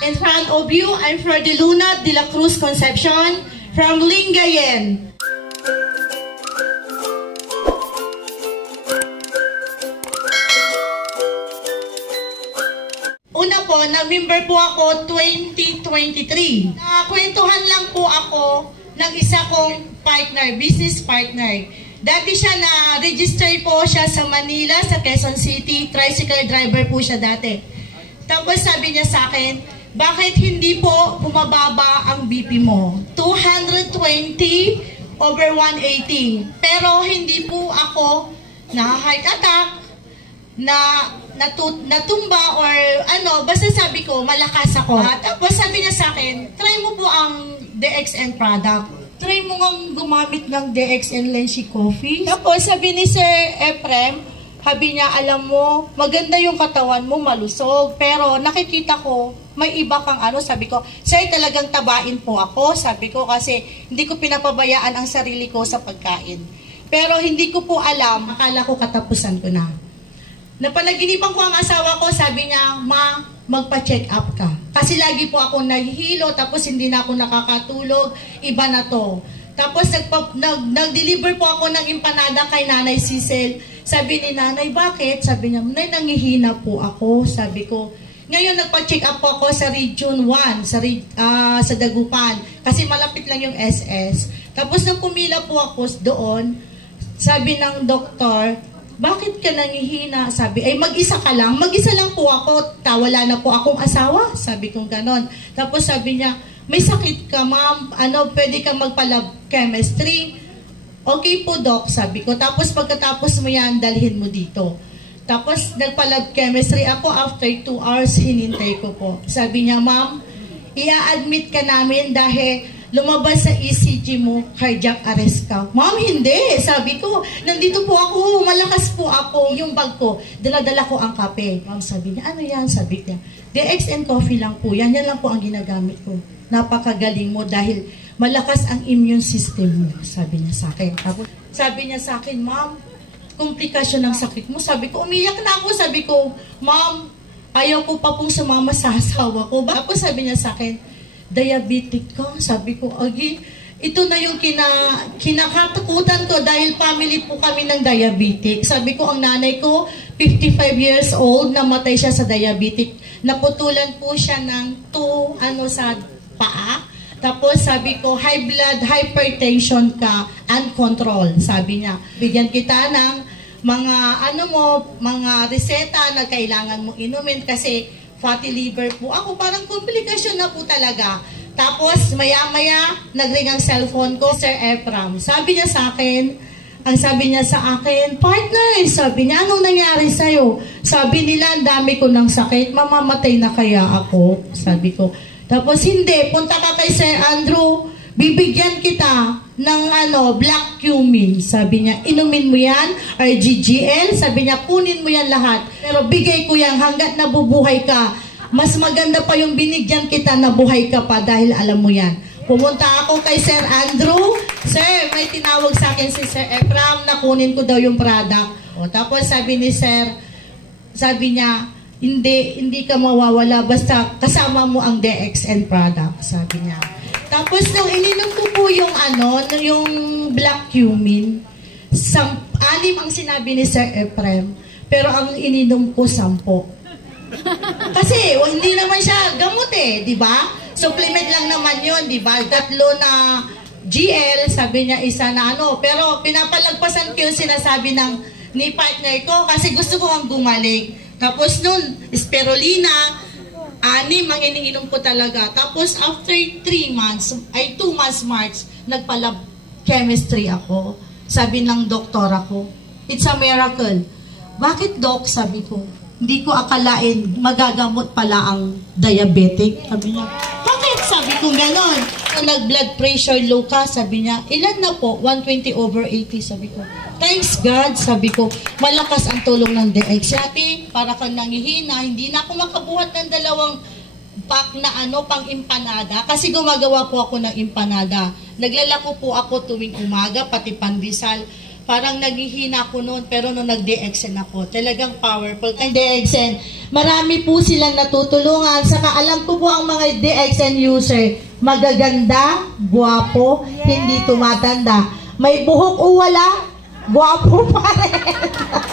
In front of you, I'm Flordeluna de la Cruz Concepcion from Lingayen. Una po, na-member po ako 2023. Nakakwentuhan lang po ako ng isa kong partner, business partner. Dati siya na-register po siya sa Manila, sa Quezon City. Tricycle driver po siya dati. Tapos sabi niya sa akin, bakit hindi po bumababa ang BP mo? 220 over 180. Pero hindi po ako na-heart attack, natumba or ano, basta sabi ko, malakas ako. Tapos sabi niya sa akin, try mo po ang DXN product. Try mo ngang gumamit ng DXN Lenshi Coffee. Tapos sabi ni Sir Efrem, sabi niya, alam mo, maganda yung katawan mo, malusog. Pero nakikita ko, may iba kang ano, sabi ko, sir, talagang tabain po ako. Sabi ko, kasi hindi ko pinapabayaan ang sarili ko sa pagkain. Pero hindi ko po alam, akala ko katapusan ko na. Napanaginipan ko ang asawa ko, sabi niya, ma, magpa-check up ka. Kasi lagi po akong nahihilo, tapos hindi na ako nakakatulog, iba na to. Tapos nag-deliver po ako ng empanada kay Nanay Cecil. Sabi ni Nanay, bakit? Sabi niya, Nay, nangihina po ako. Sabi ko, ngayon nagpa-check up po ako sa Region 1, sa Dagupan. Kasi malapit lang yung SS. Tapos nang pumila po ako doon, sabi ng doktor, bakit ka nangihina? Sabi, ay mag-isa ka lang. Mag-isa lang po ako. Wala na po akong asawa. Sabi kong ganon. Tapos sabi niya, may sakit ka, ma'am. Ano, pwede kang magpa-lab chemistry. Okay po, doc, sabi ko. Tapos pagkatapos mo yan, dalhin mo dito. Tapos nagpa-lab chemistry ako. After 2 hours, hinintay ko po. Sabi niya, ma'am, i-admit ka namin dahil lumabas sa ECG mo, cardiac arrest ka. Ma'am, hindi. Sabi ko, nandito po ako, malakas po ako. Yung bag ko, dala-dala ko ang kape. Ma'am, sabi niya, ano yan? Sabi niya, DXN coffee lang po. Yan lang po ang ginagamit ko. Napakagaling mo dahil malakas ang immune system mo. Sabi niya sa akin. Tapos, sabi niya sa akin, ma'am, komplikasyon ng sakit mo. Sabi ko, umiyak na ako. Sabi ko, ma'am, ayaw ko pa pong sumama sa asawa ko. Tapos sabi niya sa akin, diabetic ka? Sabi ko, agi, ito na yung kinakatakutan ko dahil family po kami ng diabetic. Sabi ko, ang nanay ko, 55 years old, namatay siya sa diabetic. Naputulan po siya ng sa paa. Tapos sabi ko, high blood, hypertension ka, uncontrolled. Sabi niya, bigyan kita ng mga reseta na kailangan mo inumin kasi fatty liver po ako. Parang komplikasyon na po talaga. Tapos, maya-maya, nag-ring ang cellphone ko, Sir Efram. Sabi niya sa akin, ang sabi niya sa akin, partner, sabi niya, anong nangyari sa'yo? Sabi nila, ang dami ko ng sakit, mamamatay na kaya ako? Sabi ko. Tapos, hindi, punta ka kay Sir Andrew, bibigyan kita ng black cumin. Sabi niya, inumin mo yan, RGGL, sabi niya, kunin mo yan lahat. Pero bigay ko yan hanggat nabubuhay ka. Mas maganda pa yung binigyan kita na buhay ka pa dahil alam mo yan. Pumunta ako kay Sir Andrew. Sir, may tinawag sa akin si Sir Efram na kunin ko daw yung product. O, tapos sabi ni Sir, sabi niya, hindi ka mawawala basta kasama mo ang DXN product, sabi niya. Tapos nung ininom ko po yung yung black cumin, 6 ang sinabi ni Sir Efrem, pero ang ininom ko 10. Kasi hindi naman siya gamot di ba? Supplement lang naman yun, di ba? 3 na GL, sabi niya isa na pero pinapalagpasan ko yung sinasabi ni partner ko kasi gusto ko ang gumaling. Tapos nun, spirulina, 6 ang iniinom ko talaga. Tapos after 2 months March, nagpa-lab chemistry ako. Sabi ng doktor ako, it's a miracle. Bakit, Doc? Sabi ko, hindi ko akalain magagamot pala ang diabetic. Sabi niya, bakit? Sabi ko ganon. Nag-blood pressure low ka, sabi niya, ilan na po? 120 over 80, sabi ko. Thanks God, sabi ko, malakas ang tulong ng DX. Sabi, para kang nangihina, hindi na ako makabuhat ng 2 pack na pang empanada. Kasi gumagawa po ako ng empanada. Naglalako po ako tuwing umaga, pati pandesal. Parang naghihina ko noon, pero nung nag-DXN ako, talagang powerful. Ang DXN, marami po silang natutulungan. Saka alam ko po ang mga DXN user, magaganda, guwapo, hindi tumatanda. May buhok o wala, guwapo pa rin.